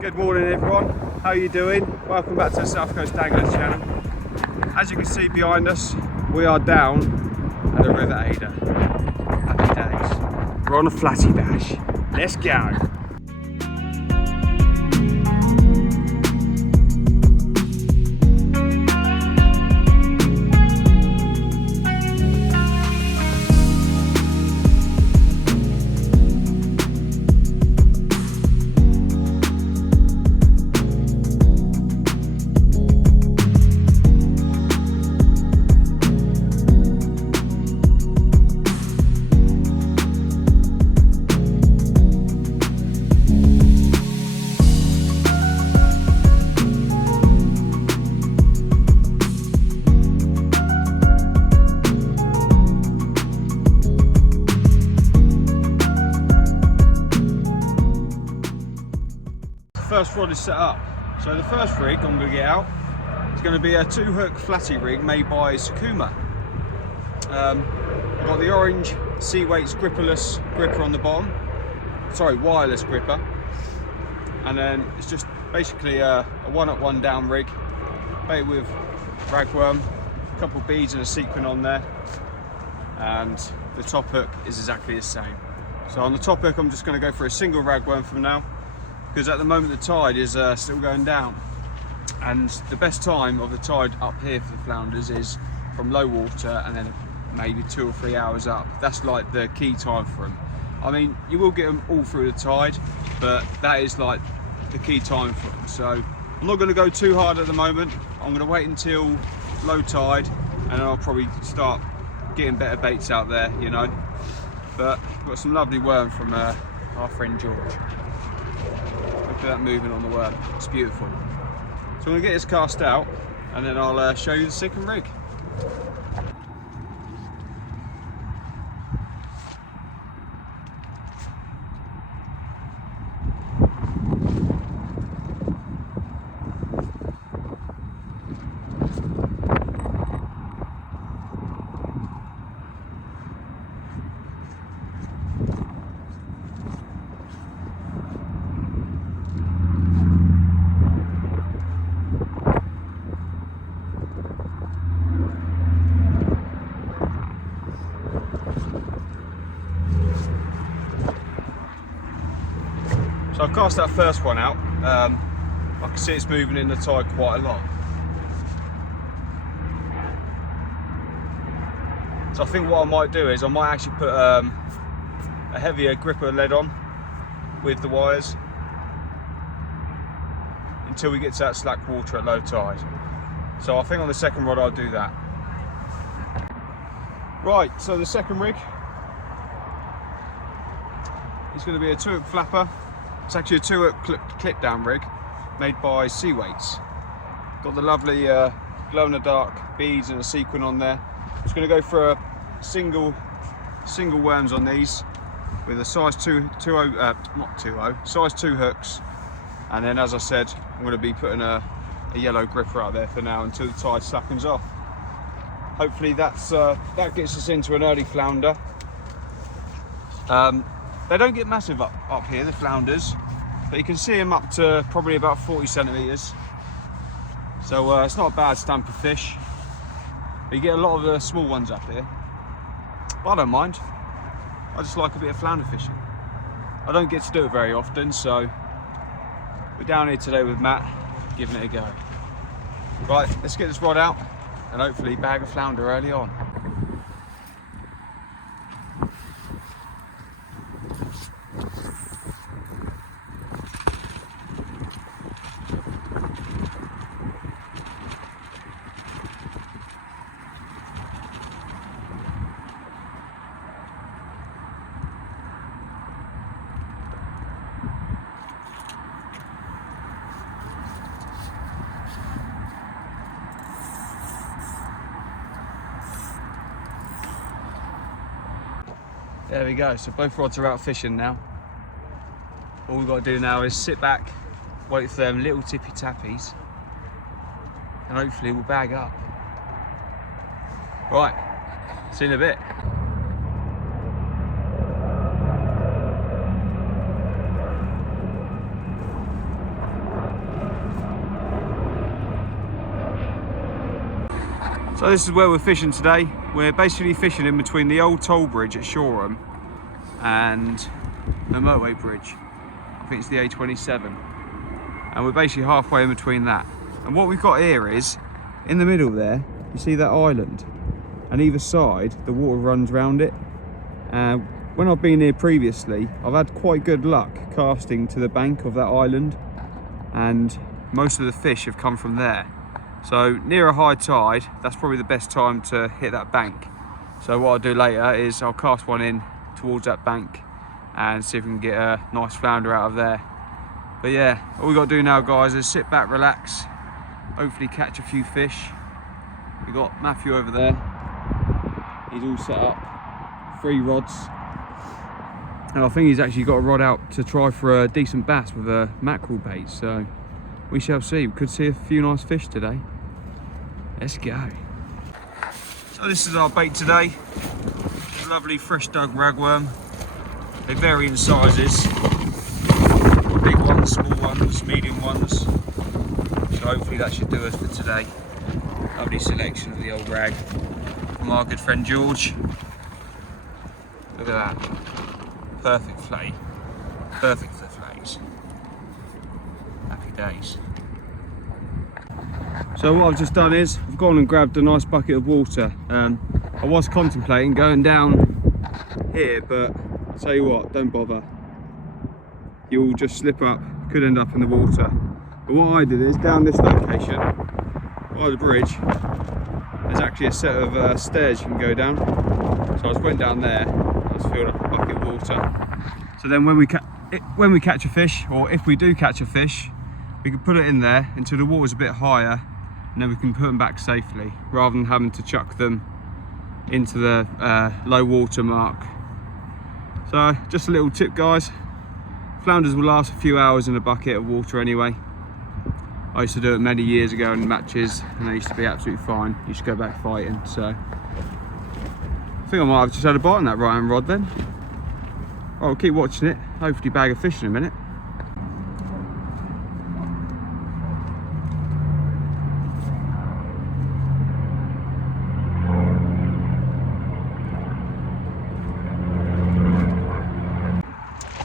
Good morning everyone, how are you doing? Welcome back to the South Coast Anglers channel. As you can see behind us, we are down at the River Adur. Happy days. We're on a flatty bash. Let's go. First rod is set up. So the first rig I'm going to get out is going to be a 2-hook flatty rig made by Sakuma. I've got the orange Sea Weights gripperless gripper on the bottom, sorry, wireless gripper, and then it's just basically a 1-up 1-down rig baited with ragworm, a couple of beads and a sequin on there, and the top hook is exactly the same. So on the top hook I'm just going to go for a single ragworm from now, because at the moment the tide is still going down, and the best time of the tide up here for the flounders is from low water and then maybe 2 or 3 hours up. That's like the key time for them. I mean, you will get them all through the tide, but that is like the key time for them. So I'm not going to go too hard at the moment. I'm going to wait until low tide and then I'll probably start getting better baits out there, you know. But I've got some lovely worm from our friend George. Look at that moving on the worm, it's beautiful. So I'm going to get this cast out and then I'll show you the second rig. So I've cast that first one out. I can see it's moving in the tide quite a lot. So I think what I might do is I might actually put a heavier gripper lead on with the wires until we get to that slack water at low tide. So I think on the second rod I'll do that. Right, so the second rig is going to be a 2-hook flapper. It's actually a 2-hook clip down rig made by Sea Weights. Got the lovely glow in the dark beads and a sequin on there. Just going to go for a single worms on these with a size 2 hooks, and then as I said I'm going to be putting a yellow gripper out there for now until the tide slackens off. Hopefully that gets us into an early flounder. They don't get massive up here, the flounders, but you can see them up to probably about 40 centimetres. So it's not a bad stamp of fish. But you get a lot of the small ones up here. But I don't mind. I just like a bit of flounder fishing. I don't get to do it very often, so we're down here today with Matt, giving it a go. Right, let's get this rod out and hopefully bag a flounder early on. There we go, so both rods are out fishing now. All we've got to do now is sit back, wait for them little tippy tappies, and hopefully we'll bag up. Right, see you in a bit. So this is where we're fishing today. We're basically fishing in between the old toll bridge at Shoreham and the motorway bridge. I think it's the A27. And we're basically halfway in between that. And what we've got here is, in the middle there, you see that island? And either side, the water runs around it. When I've been here previously, I've had quite good luck casting to the bank of that island. And most of the fish have come from there. So near a high tide, that's probably the best time to hit that bank. So what I'll do later is I'll cast one in towards that bank and see if we can get a nice flounder out of there. But yeah, all we got to do now, guys, is sit back, relax, hopefully catch a few fish. We got Matthew over there. He's all set up, 3 rods. And I think he's actually got a rod out to try for a decent bass with a mackerel bait. So we shall see. We could see a few nice fish today. Let's go. So this is our bait today. Lovely fresh dug ragworm. They vary in sizes. Big ones, small ones, medium ones. So hopefully that should do us for today. Lovely selection of the old rag from our good friend George. Look at that. Perfect flay. Perfect for flays. Happy days. So what I've just done is I've gone and grabbed a nice bucket of water. I was contemplating going down here, but I'll tell you what, don't bother. You'll just slip up, could end up in the water. But what I did is, down this location, by the bridge, there's actually a set of stairs you can go down. So I just went down there, I just filled up a bucket of water. So then when we catch a fish, or if we do catch a fish, we can put it in there until the water's a bit higher, and then we can put them back safely, rather than having to chuck them into the low water mark. So just a little tip, guys. Flounders will last a few hours in a bucket of water anyway. I used to do it many years ago in matches, and they used to be absolutely fine. You should go back fighting. So I think I might have just had a bite on that right hand rod then. I'll keep watching it, hopefully bag a fish in a minute.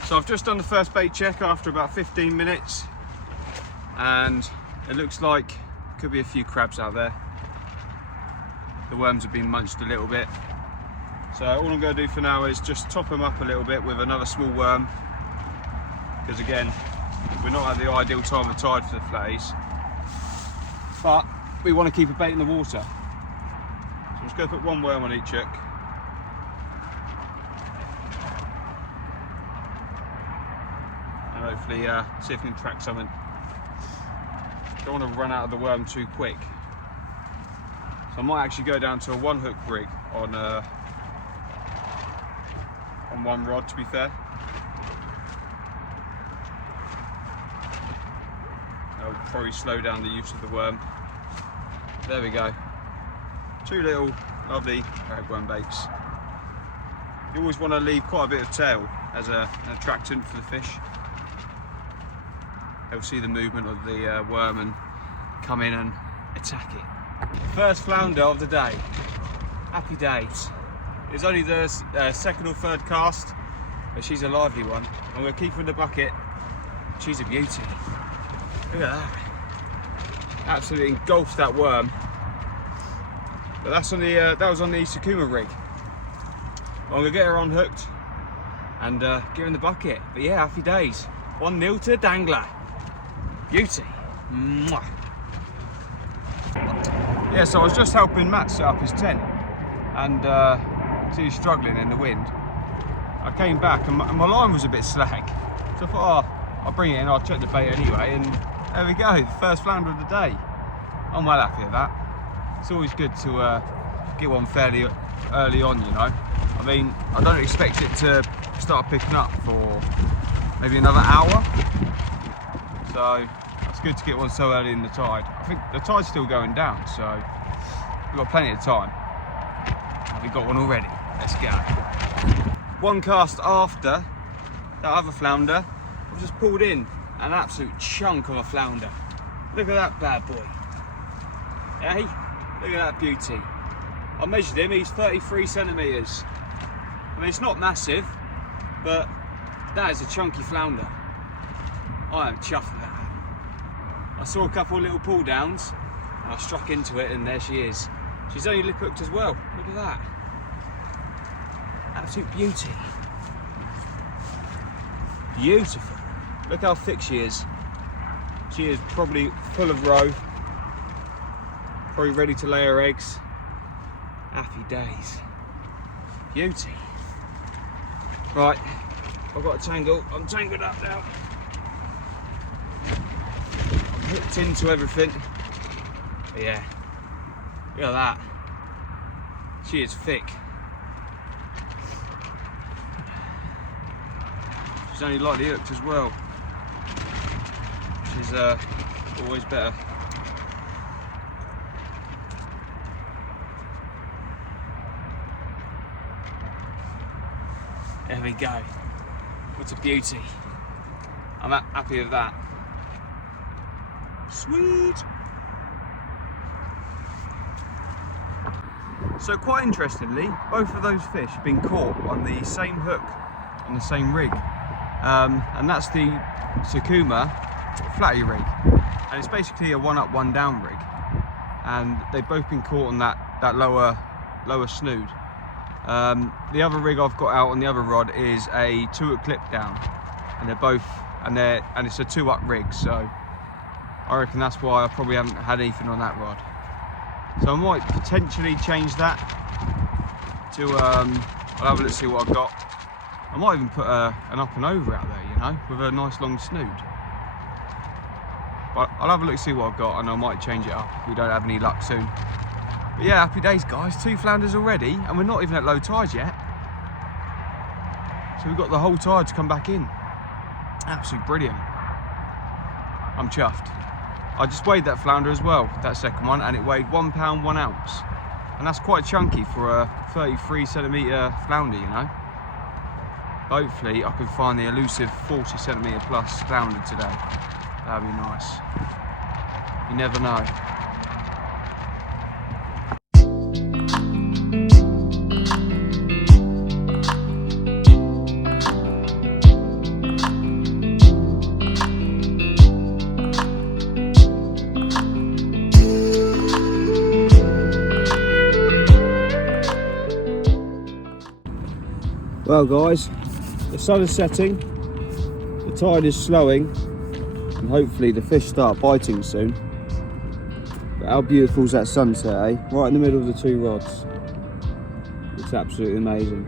So I've just done the first bait check after about 15 minutes, and it looks like could be a few crabs out there. The worms have been munched a little bit. So all I'm going to do for now is just top them up a little bit with another small worm, because again, we're not at the ideal time of tide for the flays, but we want to keep a bait in the water. So I'm just going to put one worm on each hook. And hopefully see if we can track something. Don't want to run out of the worm too quick. So I might actually go down to a 1-hook rig on one rod, to be fair. I'll probably slow down the use of the worm. There we go. 2 little lovely ragworm baits. You always want to leave quite a bit of tail as an attractant for the fish. They'll see the movement of the worm and come in and attack it. First flounder of the day. Happy days. It's only the second or third cast, but she's a lively one. And we'll keep her in the bucket. She's a beauty. Look at that. Absolutely engulfed that worm. But that's on the that was on the Sakuma rig. I'm gonna get her unhooked and get her in the bucket. But yeah, happy days. 1-0 to Dangler. Beauty. Mwah. Yeah, so I was just helping Matt set up his tent, and he was struggling in the wind. I came back and my line was a bit slack, so I thought, oh, I'll bring it in, I'll check the bait anyway, and there we go, the first flounder of the day. I'm well happy with that. It's always good to get one fairly early on, you know. I mean, I don't expect it to start picking up for maybe another hour, so it's good to get one so early in the tide. I think the tide's still going down, so we've got plenty of time. We've got one already. Let's go. One cast after that other flounder, I've just pulled in an absolute chunk of a flounder. Look at that bad boy. Hey, look at that beauty. I measured him, he's 33 centimetres. I mean, it's not massive, but that is a chunky flounder. I am chuffed with that. I saw a couple of little pull downs and I struck into it, and there she is. She's only lip hooked as well. Look at that. Absolute beauty. Beautiful. Look how thick she is. She is probably full of roe. Probably ready to lay her eggs. Happy days. Beauty. Right, I've got a tangle. I'm tangled up now. I'm hooked into everything. But yeah, look at that. She is thick. She's only lightly hooked as well, which is always better. There we go. What a beauty. I'm happy with that. Sweet. So quite interestingly, both of those fish have been caught on the same hook, on the same rig. And that's the Sakuma flatty rig. And it's basically a one up, one down rig. And they've both been caught on that lower snood. The other rig I've got out on the other rod is a 2-hook clip down, and they're both, and it's a 2-up rig, so I reckon that's why I probably haven't had anything on that rod. So I might potentially change that to I'll have a look, see what I've got. I might even put an up and over out there, you know, with a nice long snood. But I'll have a look, see what I've got, and I might change it up if we don't have any luck soon. But yeah, happy days guys, 2 flounders already, and we're not even at low tide yet. So we've got the whole tide to come back in. Absolutely brilliant. I'm chuffed. I just weighed that flounder as well, that second one, and it weighed 1 pound 1 ounce. And that's quite chunky for a 33 centimetre flounder, you know. Hopefully I can find the elusive 40 centimetre plus flounder today. That'd be nice. You never know. Well guys, the sun is setting, the tide is slowing, and hopefully the fish start biting soon. But how beautiful is that sunset, eh? Right in the middle of the 2 rods. It's absolutely amazing.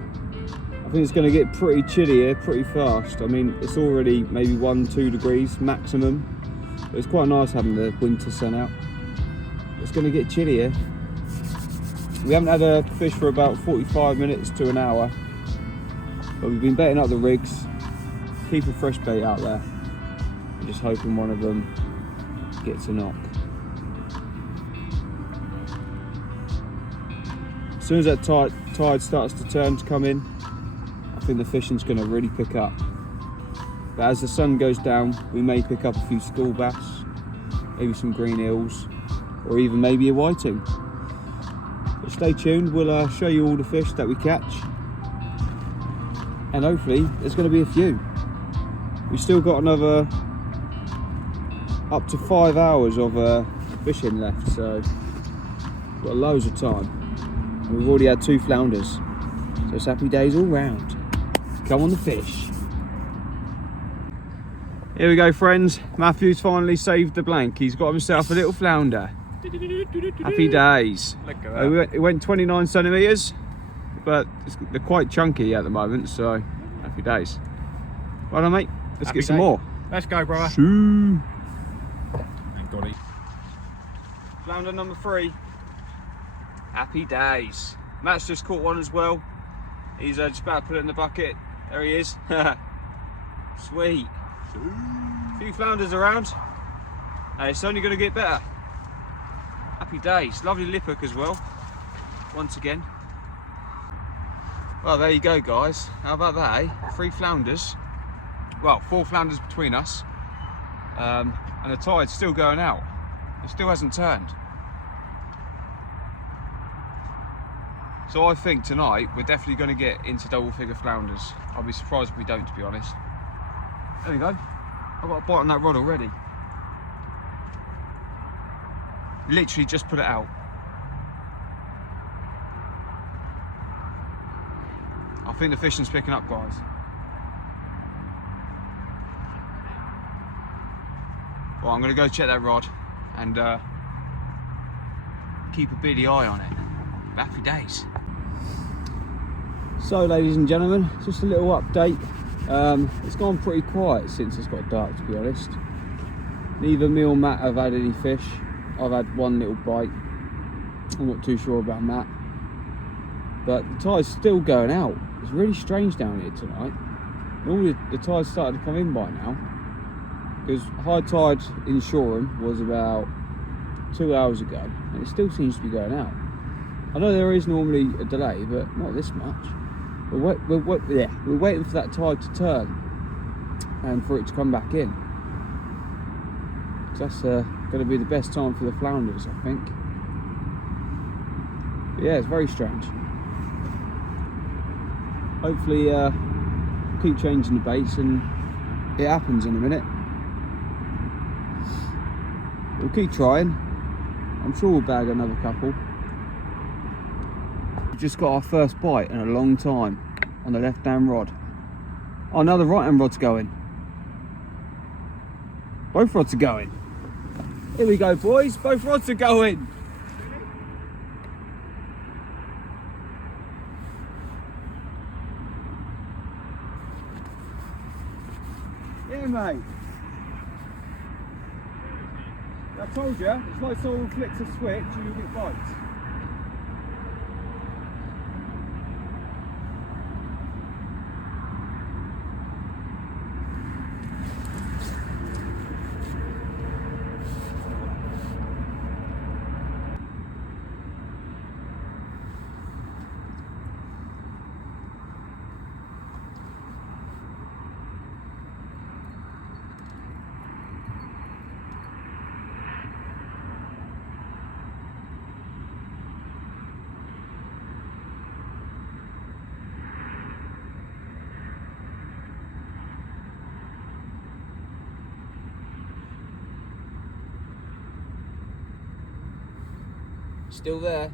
I think it's going to get pretty chilly here pretty fast. I mean, it's already maybe 1-2 degrees maximum. But it's quite nice having the winter sun out. It's going to get chilly here. We haven't had a fish for about 45 minutes to an hour. But we've been baiting up the rigs, keep a fresh bait out there, and just hoping one of them gets a knock. As soon as that tide starts to turn to come in, I think the fishing's going to really pick up. But as the sun goes down, we may pick up a few school bass, maybe some green eels, or even maybe a whiting. But stay tuned, we'll show you all the fish that we catch. And hopefully there's going to be a few. We've still got another up to 5 hours of fishing left, so we've got loads of time. And we've already had 2 flounders, so it's happy days all round. Come on the fish. Here we go friends, Matthew's finally saved the blank. He's got himself a little flounder. Happy days. Look at that. It went 29 centimetres. But they're quite chunky at the moment, so happy days. Right on, mate. Let's get some more. Let's go, brother. Shoo. Thank God. Flounder number 3. Happy days. Matt's just caught one as well. He's just about to put it in the bucket. There he is. Sweet. A few flounders around. And it's only going to get better. Happy days. Lovely lip hook as well. Once again. Well, there you go guys, how about that, eh? 3 flounders, well 4 flounders between us, and the tide's still going out, it still hasn't turned. So I think tonight we're definitely going to get into double figure flounders. I'll be surprised if we don't, to be honest. There we go. I've got a bite on that rod already. Literally just put it out. I think the fishing's picking up, guys. Well, I'm going to go check that rod and keep a beady eye on it. Happy days. So, ladies and gentlemen, just a little update. It's gone pretty quiet since it's got dark, to be honest. Neither me or Matt have had any fish. I've had one little bite. I'm not too sure about Matt. But the tide's still going out. It's really strange down here tonight. Normally the tide's started to come in by now. Because high tide in Shoreham was about 2 hours ago. And it still seems to be going out. I know there is normally a delay, but not this much. We're waiting for that tide to turn and for it to come back in. That's going to be the best time for the flounders, I think. But yeah, it's very strange. Hopefully keep changing the baits and it happens in a minute. We'll keep trying. I'm sure we'll bag another couple. We've just got our first bite in a long time on the left hand rod. Oh, now the right hand rod's going. Both rods are going. Here we go, boys. Both rods are going. Yeah, mate. I told you, it's like someone flicks a switch and you'll get bites. Still there.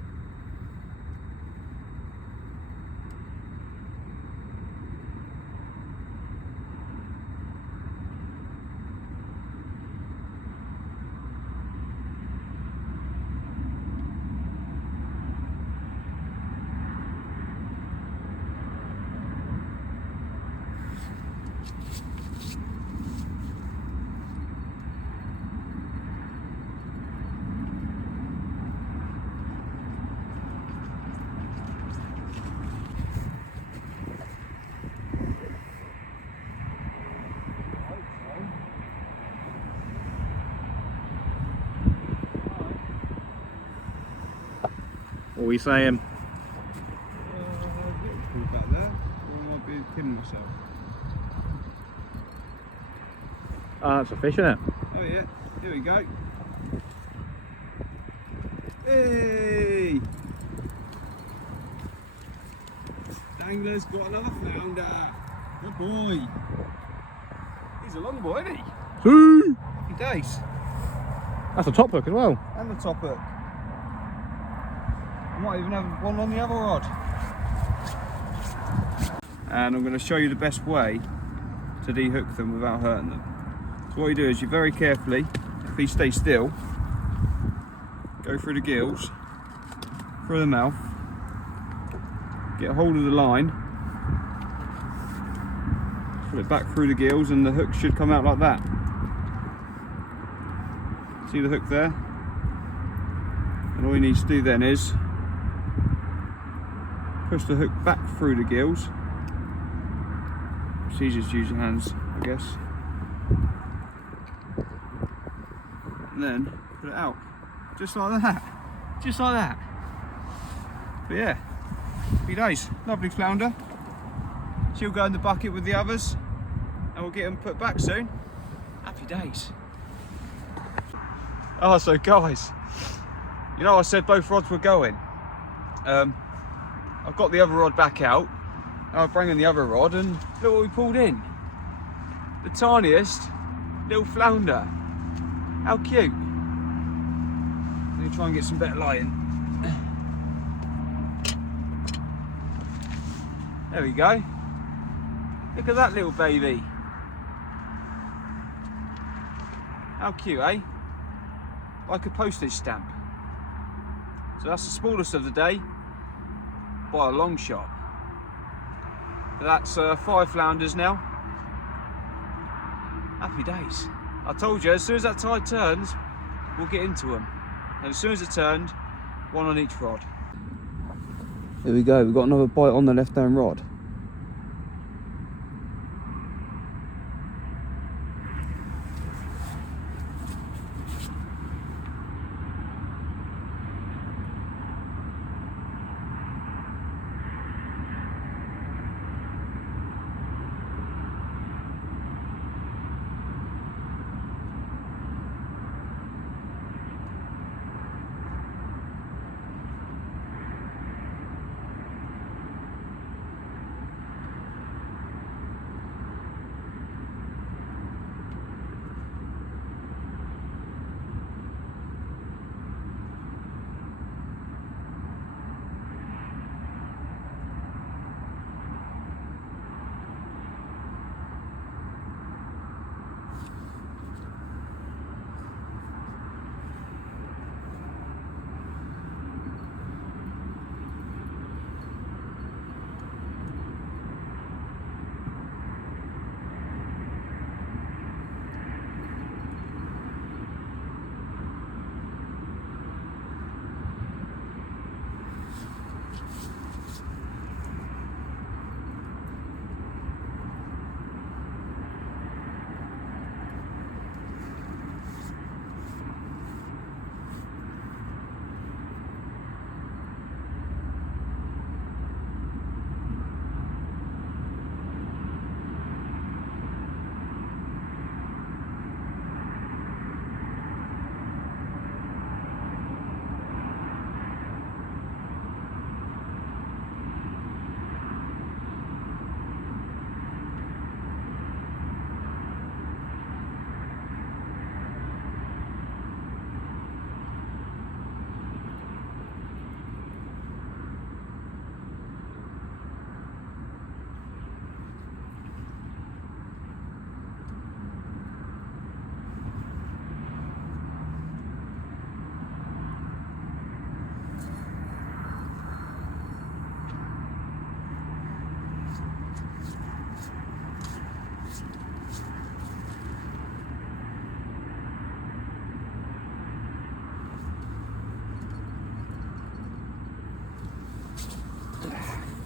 What are we saying? Back there, or I might be kidding myself. Ah, that's a fish, isn't it? Oh yeah, here we go. Hey! Dangler's got another flounder. Good boy. He's a long boy, isn't he? See? Happy days. That's a top hook as well. And the top hook. I might even have one on the other rod. And I'm going to show you the best way to de-hook them without hurting them. So what you do is you very carefully, if he stays still, go through the gills, through the mouth, get a hold of the line, pull it back through the gills, and the hook should come out like that. See the hook there? And all you need to do then is push the hook back through the gills. It's easier to use your hands, I guess. And then put it out. Just like that. Just like that. But yeah, happy days. Lovely flounder. She'll go in the bucket with the others and we'll get them put back soon. Happy days. Oh, so guys, you know I said both rods were going. I've got the other rod back out. Now I'm bringing the other rod and look what we pulled in. The tiniest little flounder. How cute. Let me try and get some better lighting. There we go. Look at that little baby. How cute, eh? Like a postage stamp. So that's the smallest of the day by a long shot. So that's 5 flounders now. Happy days. I told you, as soon as that tide turns, we'll get into them. And as soon as it turned, 1 on each rod. Here we go, we've got another bite on the left-hand rod.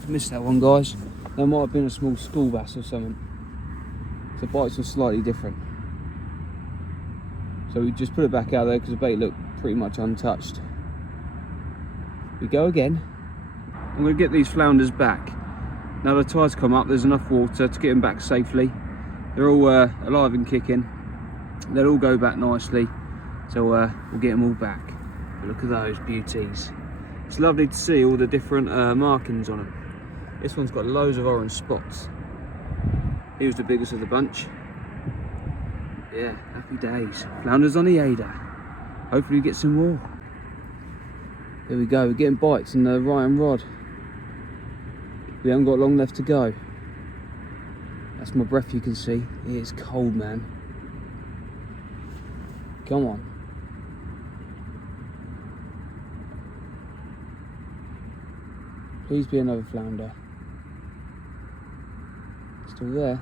Missed that one, guys. There might have been a small school bass or something. The bites were slightly different. So we just put it back out there because the bait looked pretty much untouched. We go again. I'm going to get these flounders back. Now the tide's come up, there's enough water to get them back safely. They're all alive and kicking. They'll all go back nicely. So we'll get them all back. But look at those beauties. It's lovely to see all the different markings on them. This one's got loads of orange spots. He was the biggest of the bunch. Yeah, happy days. Flounders on the Adur. Hopefully we get some more. There we go, we're getting bites in the right hand rod. We haven't got long left to go. That's my breath, you can see. It is cold, man. Come on. Please be another flounder. Still there.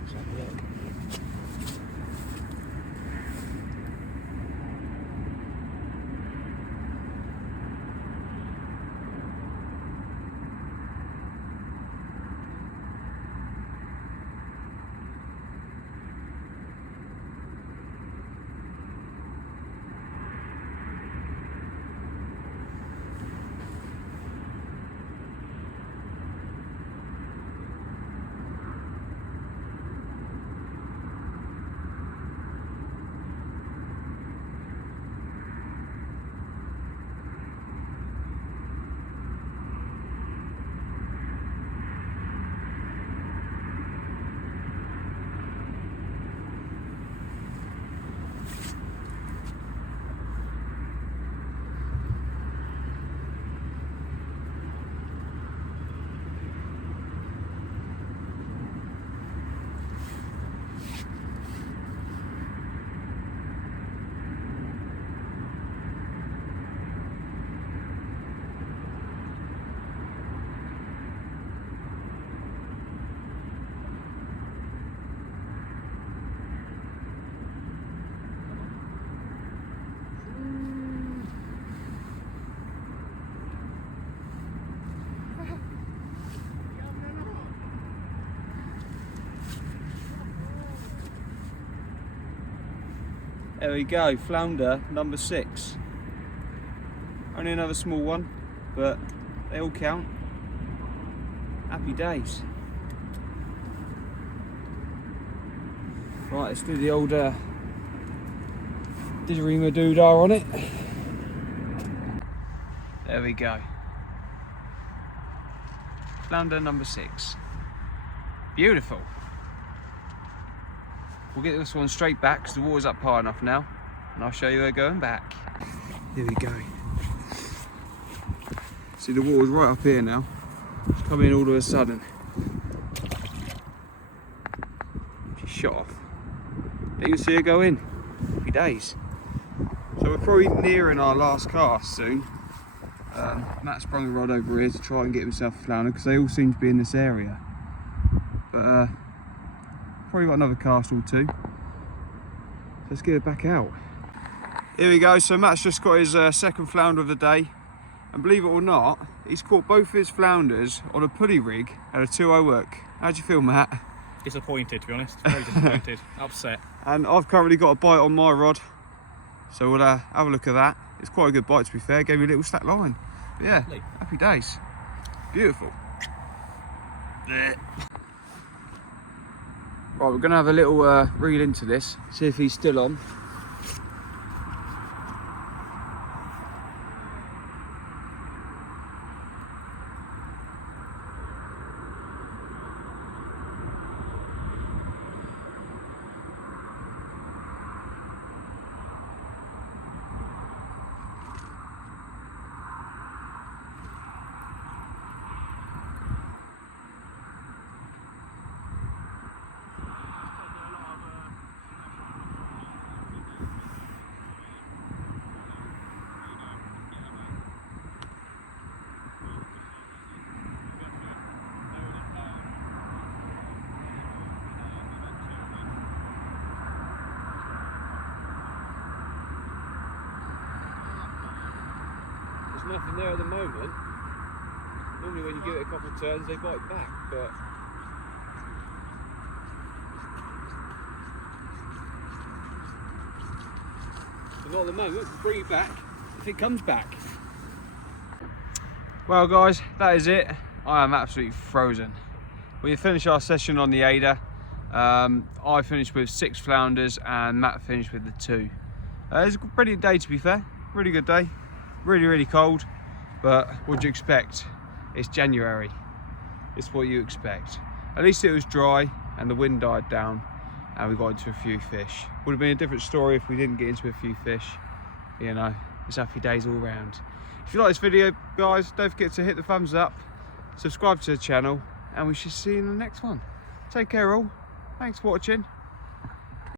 Let's have a look. There we go, flounder number 6. Only another small one, but they all count. Happy days. Right, let's do the old didgeridoo on it. There we go. Flounder number 6. Beautiful. We'll get this one straight back because the water's up high enough now, and I'll show you her going back. Here we go. See, the water's right up here now. It's coming in all of a sudden. She's shot off. You can see her go in. Happy days. So we're probably nearing our last cast soon. Matt sprung a rod over here to try and get himself a flounder because they all seem to be in this area. But probably got another cast or two. Let's get it back out. Here we go. So Matt's just got his second flounder of the day, and believe it or not, he's caught both of his flounders on a pulley rig at a 2-0 work. How do you feel, Matt? Disappointed, to be honest. Very disappointed. Upset. And I've currently got a bite on my rod, so we'll have a look at that. It's quite a good bite, to be fair. Gave me a little slack line. But yeah, lovely. Happy days. Beautiful. Right, we're going to have a little reel into this, see if he's still on. There's nothing there at the moment. Normally when you give it a couple of turns they bite back, but not at the moment. We'll bring it back if it comes back. Well guys, that is it. I am absolutely frozen. We finished our session on the Adur. I finished with 6 flounders and Matt finished with the 2. It was a brilliant day, to be fair. Really good day. Really cold, but what do you expect? It's January. It's what you expect. At least it was dry and the wind died down and we got into a few fish. Would have been a different story if we didn't get into a few fish. You know, it's happy days all round. If you like this video, guys, don't forget to hit the thumbs up, subscribe to the channel, and we shall see you in the next one. Take care all. Thanks for watching.